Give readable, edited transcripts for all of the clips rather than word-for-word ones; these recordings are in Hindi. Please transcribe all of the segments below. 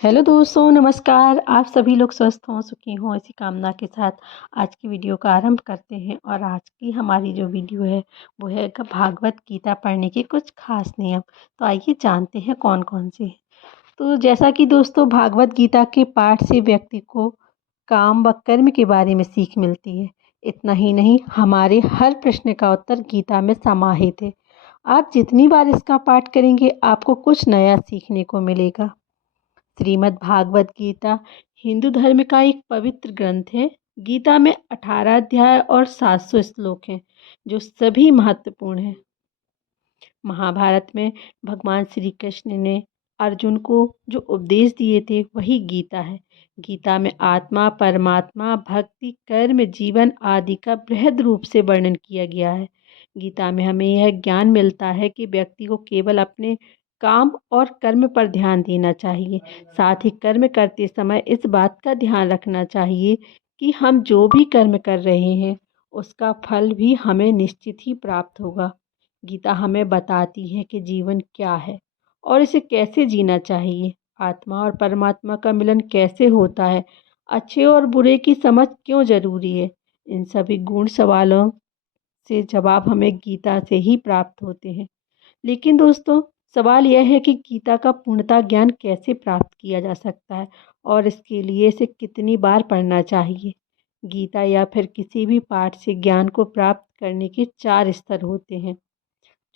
हेलो दोस्तों, नमस्कार। आप सभी लोग स्वस्थ हों, सुखी हों, इसी कामना के साथ आज की वीडियो का आरंभ करते हैं। और आज की हमारी जो वीडियो है वो है भागवत गीता पढ़ने के कुछ खास नियम। तो आइए जानते हैं कौन कौन से हैं। तो जैसा कि दोस्तों, भागवत गीता के पाठ से व्यक्ति को काम व कर्म के बारे में सीख मिलती है। इतना ही नहीं, हमारे हर प्रश्न का उत्तर गीता में समाहित है। आप जितनी बार इसका पाठ करेंगे आपको कुछ नया सीखने को मिलेगा। श्रीमद् भागवत गीता हिंदू धर्म का एक पवित्र ग्रंथ है। गीता में 18 अध्याय और 700 श्लोक हैं, जो सभी महत्वपूर्ण हैं। महाभारत में भगवान श्री कृष्ण ने अर्जुन को जो उपदेश दिए थे वही गीता है। गीता में आत्मा, परमात्मा, भक्ति, कर्म, जीवन आदि का बृहद रूप से वर्णन किया गया है। गीता में हमें यह ज्ञान मिलता है कि व्यक्ति को केवल अपने काम और कर्म पर ध्यान देना चाहिए। साथ ही कर्म करते समय इस बात का ध्यान रखना चाहिए कि हम जो भी कर्म कर रहे हैं उसका फल भी हमें निश्चित ही प्राप्त होगा। गीता हमें बताती है कि जीवन क्या है और इसे कैसे जीना चाहिए। आत्मा और परमात्मा का मिलन कैसे होता है, अच्छे और बुरे की समझ क्यों जरूरी है। इन सभी गूढ़ सवालों से जवाब हमें गीता से ही प्राप्त होते हैं। लेकिन दोस्तों, सवाल यह है कि गीता का पूर्णतः ज्ञान कैसे प्राप्त किया जा सकता है और इसके लिए इसे कितनी बार पढ़ना चाहिए। गीता या फिर किसी भी पाठ से ज्ञान को प्राप्त करने के 4 स्तर होते हैं।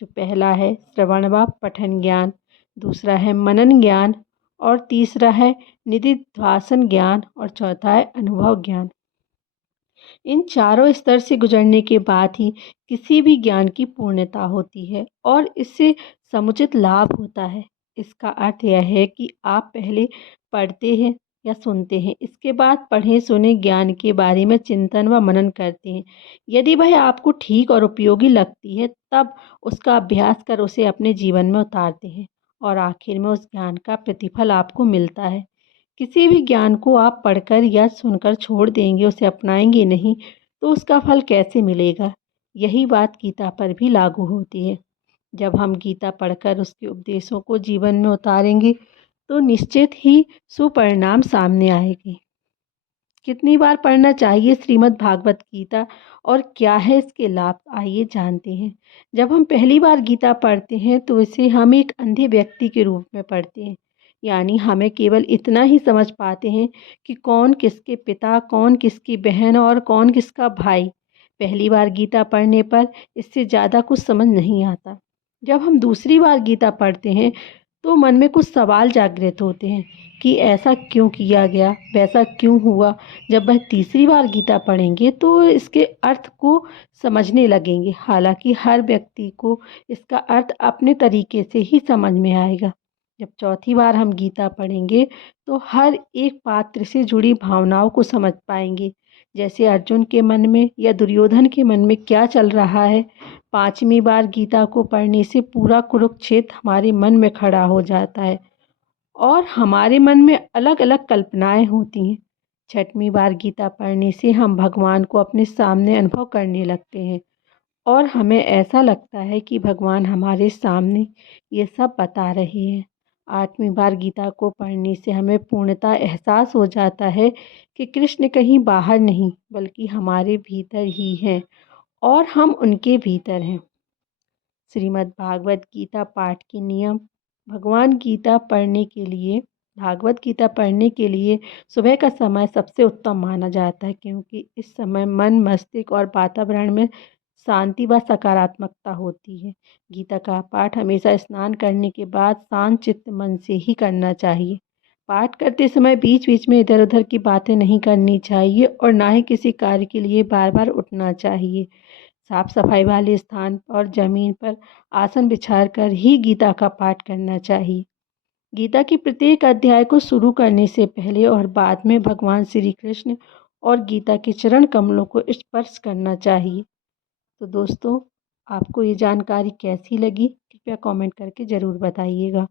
जो पहला है श्रवण व पठन ज्ञान, दूसरा है मनन ज्ञान, और तीसरा है निधिध्यासन ज्ञान, और चौथा है अनुभव ज्ञान। इन चारों स्तर से गुजरने के बाद ही किसी भी ज्ञान की पूर्णता होती है और इससे समुचित लाभ होता है। इसका अर्थ यह है कि आप पहले पढ़ते हैं या सुनते हैं, इसके बाद पढ़े सुने ज्ञान के बारे में चिंतन व मनन करते हैं। यदि वह आपको ठीक और उपयोगी लगती है तब उसका अभ्यास कर उसे अपने जीवन में उतारते हैं और आखिर में उस ज्ञान का प्रतिफल आपको मिलता है। किसी भी ज्ञान को आप पढ़कर या सुनकर छोड़ देंगे, उसे अपनाएंगे नहीं, तो उसका फल कैसे मिलेगा। यही बात गीता पर भी लागू होती है। जब हम गीता पढ़कर उसके उपदेशों को जीवन में उतारेंगे तो निश्चित ही सुपरिणाम सामने आएंगे। कितनी बार पढ़ना चाहिए श्रीमद् भागवत गीता और क्या है इसके लाभ, आइए जानते हैं। जब हम पहली बार गीता पढ़ते हैं तो इसे हम एक अंधे व्यक्ति के रूप में पढ़ते हैं। यानी हमें केवल इतना ही समझ पाते हैं कि कौन किसके पिता, कौन किसकी बहन और कौन किसका भाई। पहली बार गीता पढ़ने पर इससे ज़्यादा कुछ समझ नहीं आता। जब हम दूसरी बार गीता पढ़ते हैं तो मन में कुछ सवाल जागृत होते हैं कि ऐसा क्यों किया गया, वैसा क्यों हुआ। जब वह तीसरी बार गीता पढ़ेंगे तो इसके अर्थ को समझने लगेंगे। हालांकि हर व्यक्ति को इसका अर्थ अपने तरीके से ही समझ में आएगा। जब चौथी बार हम गीता पढ़ेंगे तो हर एक पात्र से जुड़ी भावनाओं को समझ पाएंगे, जैसे अर्जुन के मन में या दुर्योधन के मन में क्या चल रहा है। पांचवी बार गीता को पढ़ने से पूरा कुरुक्षेत्र हमारे मन में खड़ा हो जाता है और हमारे मन में अलग अलग कल्पनाएं होती हैं। छठवीं बार गीता पढ़ने से हम भगवान को अपने सामने अनुभव करने लगते हैं और हमें ऐसा लगता है कि भगवान हमारे सामने ये सब बता रहे हैं। आठवीं बार गीता को पढ़ने से हमें पूर्णतः एहसास हो जाता है कि कृष्ण कहीं बाहर नहीं बल्कि हमारे भीतर ही हैं और हम उनके भीतर हैं। श्रीमद् भागवत गीता पाठ के नियम। भगवान गीता पढ़ने के लिए भागवत गीता पढ़ने के लिए सुबह का समय सबसे उत्तम माना जाता है, क्योंकि इस समय मन, मस्तिष्क और वातावरण में शांति व सकारात्मकता होती है। गीता का पाठ हमेशा स्नान करने के बाद शांत चित्त मन से ही करना चाहिए। पाठ करते समय बीच बीच में इधर उधर की बातें नहीं करनी चाहिए और ना ही किसी कार्य के लिए बार बार उठना चाहिए। साफ सफाई वाले स्थान और जमीन पर आसन बिछाकर ही गीता का पाठ करना चाहिए। गीता के प्रत्येक अध्याय को शुरू करने से पहले और बाद में भगवान श्री कृष्ण और गीता के चरण कमलों को स्पर्श करना चाहिए। तो दोस्तों, आपको ये जानकारी कैसी लगी कृपया कमेंट करके ज़रूर बताइएगा।